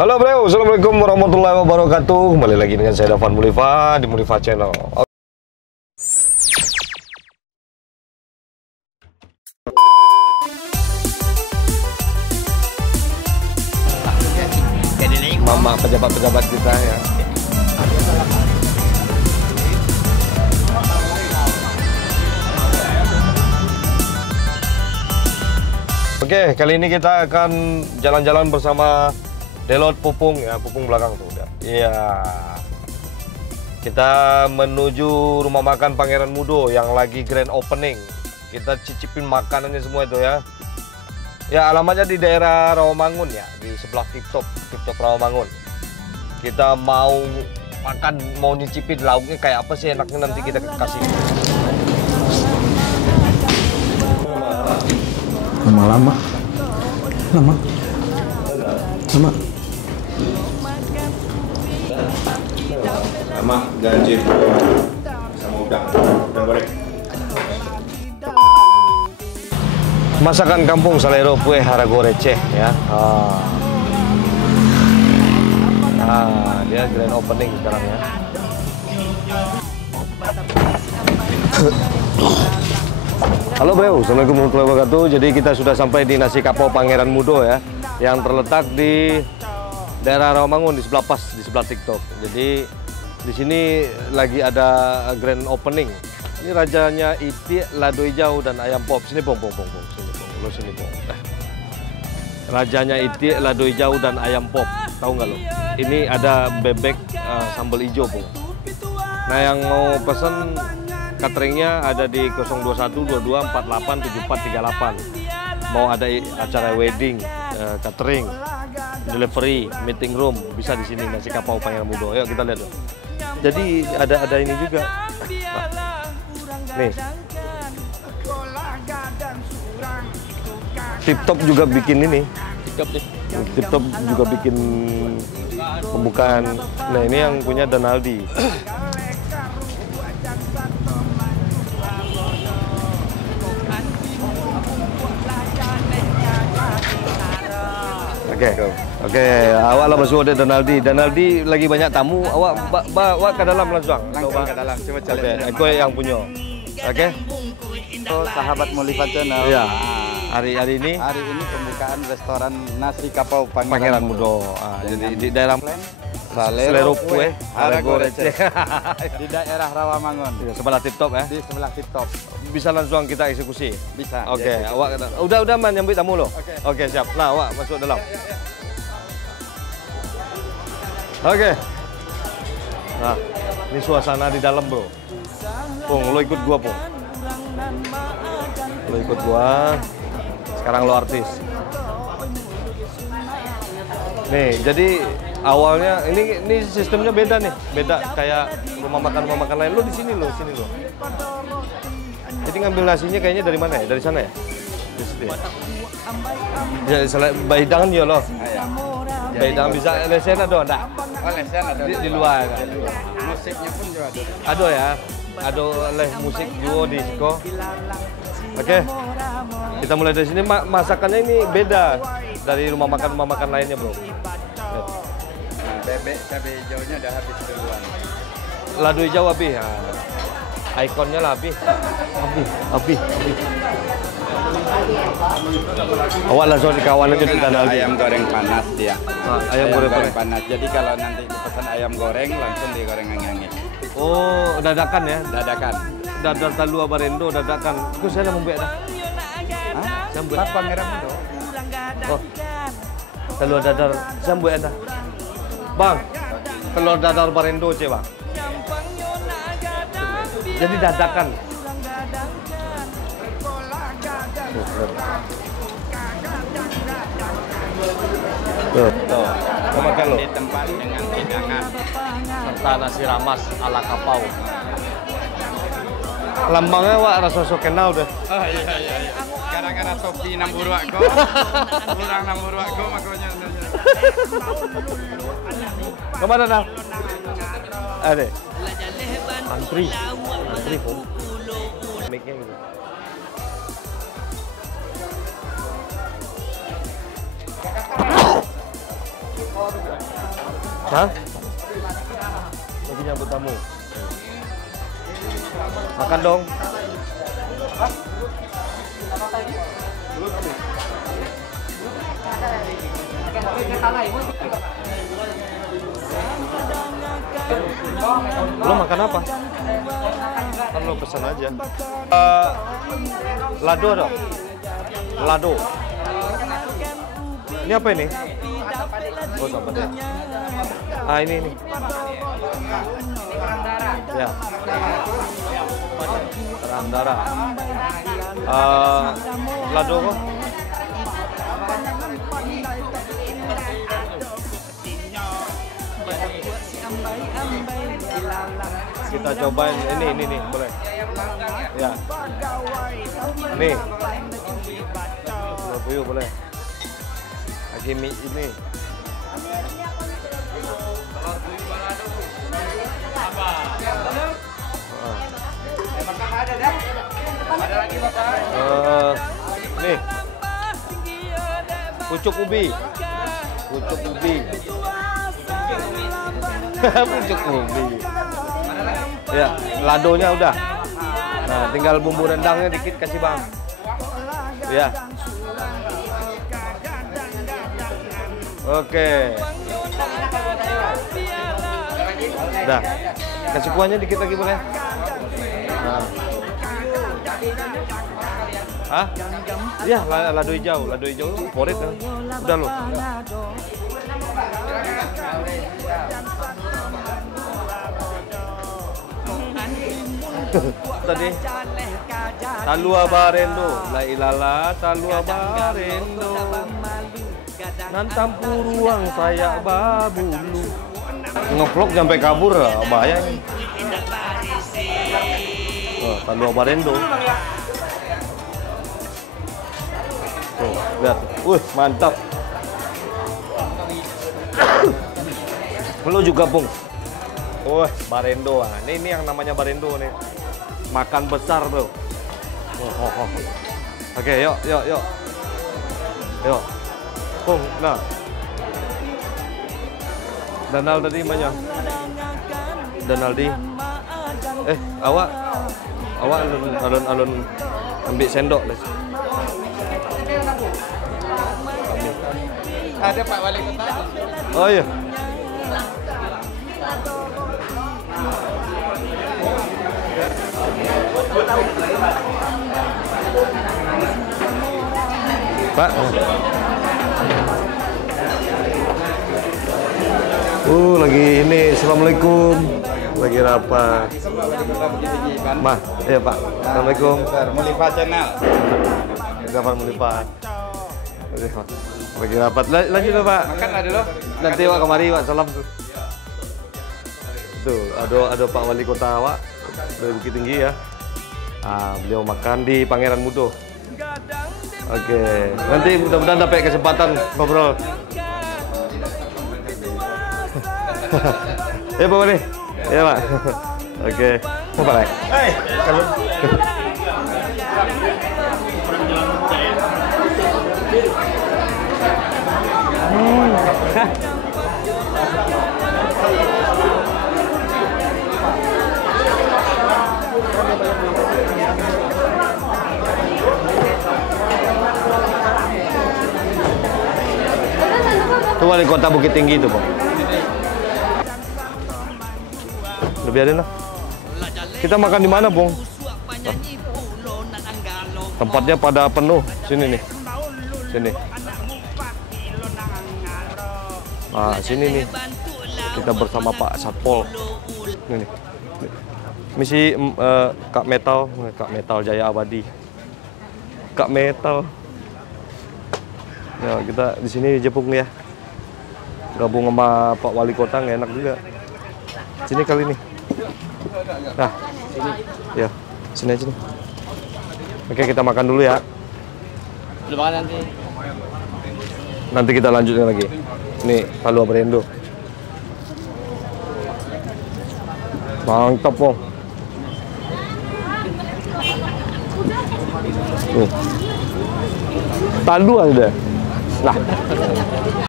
Halo bro, assalamualaikum warahmatullahi wabarakatuh. Kembali lagi dengan saya Dafan Mulifa di Mulifa Channel. Mama pejabat-pejabat kita ya. Oke, kali ini kita akan jalan-jalan bersama Delot Pupung ya, Pupung belakang tuh udah. Iya. Kita menuju rumah makan Pangeran Mudo yang lagi grand opening. Kita cicipin makanannya semua itu ya. Ya, alamatnya di daerah Rawamangun ya, di sebelah Tip-Top Rawamangun. Kita mau makan, mau nyicipin lauknya kayak apa sih enaknya, nanti kita kasih. Lama. Sama ganjil sama udang goreng. Masakan kampung Salero Kue Harago Receh ya. Dia grand opening sekarang ya. Halo bro, assalamualaikum warahmatullahi wabarakatuh. Jadi kita sudah sampai di Nasi Kapau Pangeran Mudo ya, yang terletak di daerah Rawamangun di sebelah pas, di sebelah TikTok. Jadi di sini lagi ada grand opening. Ini rajanya itik, lado hijau dan ayam pop. Sini pong. Sini pong. Rajanya itik, lado hijau dan ayam pop. Tahu nggak lo? Ini ada bebek sambal hijau pong. Nah yang mau pesen cateringnya ada di 02122487438. Mau ada acara wedding, catering, delivery, meeting room, bisa di sini Nasi Kapau Pangeran Mudo. Yuk kita lihat dong. Jadi ada ini juga. Nih. Tip-Top juga bikin ini. Tip-Top juga bikin pembukaan. Nah, ini yang punya Donaldi. Oke, awak lah masuk ada Donaldi. Donaldi lagi banyak tamu. Awak ke dalam langsung. Langsung ke dalam, coba jalan. Aku yang punya. Oke. Oh, sahabat Mulifa Channel. Iya. Hari ini pembukaan restoran Nasi Kapau Pangeran Mudo. Jadi di daerah Salero Kue Harago Receh di daerah Rawamangun. Sebelah Tip-Top ya. Di sebelah Tip-Top. Bisa langsung kita eksekusi. Bisa. Oke, awak udah man nyambut tamu lo. Oke, siap. Nah, awak masuk dalam. Oke. Nah, ini suasana di dalam, bro. Pung, lo ikut gua, Pung. Lo ikut gua. Sekarang lo artis. Nih, jadi awalnya ini sistemnya beda nih. Beda kayak rumah makan lain. Lo di sini lo. Jadi ngambil nasinya kayaknya dari mana ya? Dari sana ya? Di situ ya? Ya, bayi hidangan ya lo. Bayi hidangan bisa lesen ada enggak? Oh, lesen ada Di luar. Musiknya pun juga ada. Ada ya? Ada les musik duo disco. Oke. Kita mulai dari sini. Masakannya ini beda dari rumah makan lainnya, bro. Nah, bebek cabai hijaunya udah habis duluan. Lado hijau habis. Ikonnya lah habis. Awak langsung di kawanan jadi Donaldi. Ayam goreng panas dia. Ayam goreng panas. Jadi kalau nanti pesan ayam goreng langsung digoreng angin. Oh, dadakan ya? Dadakan. Dadar talua barendo dadakan. Itu saya mau buat dah. Hah? Saya buat. Pak Pangeran Mudo. Oh. Telur dadar saya buat dah. Bang, telur dadar barendo je, Bang. Jadi dadakan. Tuh. Mau makan lo? Di tempat dengan hidangan. Serta nasi ramas ala kapau. Lambangnya wak rasa so kenal deh. Oh iya. Gara-gara topi 60 aku. Kurang 60 aku makanya. Kemana dah? Ada. Antri pun. Mic-nya gitu. Hah? Lagi nyambut tamu. Makan dong. Lo makan apa? Kan lo pesan aja. Lado dong. Lado. Ini apa ini? Oh, sama deh. Ah, ini. Ya. Randara. Lado kok? Kita cobain ini nih, boleh. Ya. Nih. Buyur boleh. Lagi mie ini. Nih. Pucuk ubi. Pucuk ubi. Pucuk ubi. Ya, ladonya udah. Nah, tinggal bumbu rendangnya dikit kasih Bang. Ya. Oke. Udah. Kasih kuahnya dikit lagi boleh? Nah. Hah? Iya, lado hijau. Lado hijau favorit kan? Udah loh. Tadi Talua Barendo, la ilala Talua Barendo. Nantam puruang saya babulu. Ngevlog sampai kabur lah, bahaya nih. Oh, Talua Barendo. Tuh, lihat. Mantap. Lu juga, Pung. Barendo. Ini yang namanya Barendo nih. Makan besar, bro. Oke, yuk. Yuk. Pung, nah. Danal tadi banyak. Danaldi. Awak alun ambil sendok, Les. Ada Pak Wali Kota. Oh iya. Pak. Lagi ini. Assalamualaikum. Lagi rapat. Mah, iya Pak. Assalamualaikum. Mulifat channel. Kapan Mulifat? Lagi rapat. Lanjut dong Pak. Makan lah dulu. Nanti Pak kemari Pak, salam tuh. Tuh, ada Pak Wali Kota Awak dari Bukit Tinggi ya. Beliau makan di Pangeran Mudo. Oke, nanti mudah-mudahan dapat kesempatan ngobrol. Ya Pak Wali. Ya Pak. Oke. Apa lagi? Kalau itu Wali Kota Bukit Tinggi itu, Bang. Udah biarin lah. Kita makan di mana, Bang? Tempatnya pada penuh. Sini nih. Sini. Sini nih. Kita bersama Pak Satpol. Ini nih. Misi Kak Metal Jaya Abadi. Kak Metal. Ya, kita di sini Jepung ya. Gabung sama Pak Wali Kota nggak enak juga. Sini kali ini. Nah, sini. Ya, sini aja nih. Oke, kita makan dulu ya. Belum makan nanti. Nanti kita lanjutin lagi. Nih, Talua Barendo. Mantap, Bang. Talua sudah. Nah.